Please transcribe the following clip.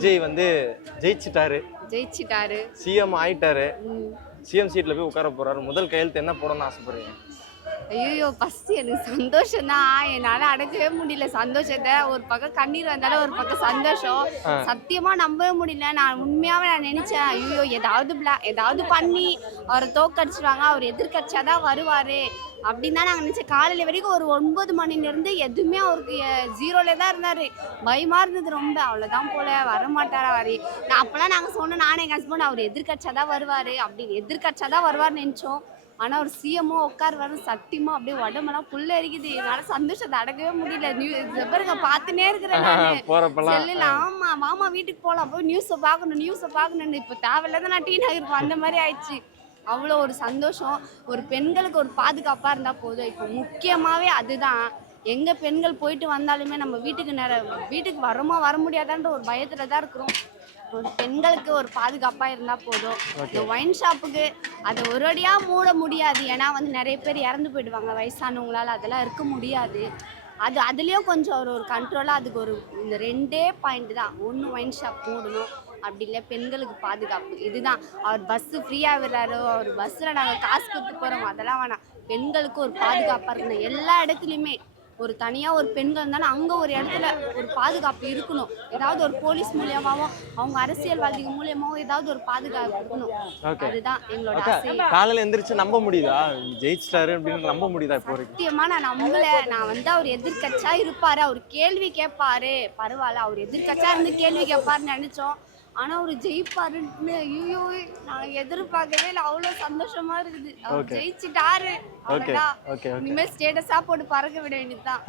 விஜய் வந்து ஜெயிச்சிட்டாரு, சிஎம் ஆயிட்டாரு. சிஎம் சீட்ல போய் உட்கார போறாரு. முதல் கையெழுத்து என்ன போடணும்னு ஆசைப்படுறீங்க? ஐயோ ஃபர்ஸ்ட் எனக்கு சந்தோஷம் தான். என்னால அடக்கவே முடியல சந்தோஷத்தை. ஒரு பக்கம் கண்ணீர் வந்தாலும் ஒரு பக்கம் சந்தோஷம். சத்தியமா நம்பவே முடியல. நான் உண்மையாவே நினைச்சேன், ஐயோ ஏதாவது பண்ணி அவரை தோக்கடிச்சிருவாங்க, அவர் எதிர்கட்சியாதான் வருவாரு அப்படின்னு தான் நாங்கள் நினைச்சேன். காலையில வரைக்கும் ஒரு 9 மணிலேருந்து எதுவுமே அவருக்கு ஜீரோல தான் இருந்தாரு. பயமா இருந்தது ரொம்ப. அவ்வளோதான் போல வரமாட்டாரா வரி. நான் அப்பெல்லாம் நாங்கள் சொன்னோம், நானே எங்கள் ஹஸ்பண்ட் அவர் எதிர்கட்சியாதான் வருவாரு அப்படின்னு, எதிர்கட்சியாதான் வருவார்னு நினைச்சோம். ஆனா ஒரு சிஎம்ஓ உட்காருவாரு. சத்தியமா அப்படியே உடம்பெல்லாம் புல்ல எரிக்குது. என்னால சந்தோஷத்தை அடக்கவே முடியல. பாருங்க பார்த்துனே இருக்கிறேன் செல்லுல. ஆமா மாமா வீட்டுக்கு போகலாம், போய் நியூஸை பார்க்கணும். இப்போ தேவையில்லாத நான் டி நகர் அந்த மாதிரி ஆயிடுச்சு. அவ்வளோ ஒரு சந்தோஷம். ஒரு பெண்களுக்கு ஒரு பாதுகாப்பாக இருந்தால் போதும். இப்போ முக்கியமாகவே அதுதான். எங்கே பெண்கள் போயிட்டு வந்தாலுமே நம்ம வீட்டுக்கு வரோமா வர முடியாதான்ற ஒரு பயத்தில் தான் இருக்கிறோம். ஒரு பெண்களுக்கு ஒரு பாதுகாப்பாக இருந்தால் போதும். இந்த ஒயின் ஷாப்புக்கு அதை ஒரடியாக மூட முடியாது. ஏன்னா வந்து நிறைய பேர் இறந்து போயிடுவாங்க வயசானவங்களால், அதெல்லாம் இருக்க முடியாது. அதுலேயும் கொஞ்சம் ஒரு கண்ட்ரோலாக அதுக்கு இந்த 2 பாயிண்ட் தான். ஒன்று ஒயின் ஷாப் மூடணும், அப்படி இல்லை பெண்களுக்கு பாதுகாப்பு. இதுதான். அவர் பஸ்ஸு ஃப்ரீயாக விடுறாரோ, அவர் பஸ்ஸில் நாங்கள் காசு கொடுத்து போகிறோம், அதெல்லாம் வேணாம். பெண்களுக்கு ஒரு பாதுகாப்பாக இருக்கணும் எல்லா இடத்துலையுமே. ஒரு தனியாக ஒரு பெண்கள் இருந்தாலும் அங்கே ஒரு இடத்துல ஒரு பாதுகாப்பு இருக்கணும். ஏதாவது ஒரு போலீஸ் மூலியமாகவும் அவங்க அரசியல்வாதிகள் மூலியமாகவும் ஏதாவது ஒரு பாதுகாப்பு இருக்கணும். அதுதான் எங்களோட ஆசை. காலையில் எந்திரிச்சு நம்ப முடியுதா ஜெயிச்சிட்டாரு அப்படின்னு நம்ப முடியுதா? இப்போ சத்தியமா நான் நம்பல. நான் வந்து அவர் எதிர்கட்சியா இருப்பாரு, அவர் கேள்வி கேட்பாரு, பரவாயில்ல அவர் எதிர்கட்சியா இருந்து கேள்வி கேட்பாருன்னு நினைச்சோம். ஆனா அவரு ஜெயிப்பாருன்னு ஐயோ நான் எதிர்பார்க்கவே இல்லை. அவ்வளோ சந்தோஷமா இருக்குது. அவர் ஜெயிச்சுட்டாரு. இனிமேல் ஸ்டேட்டஸா போட்டு பறக்க விட வேண்டியதுதான்.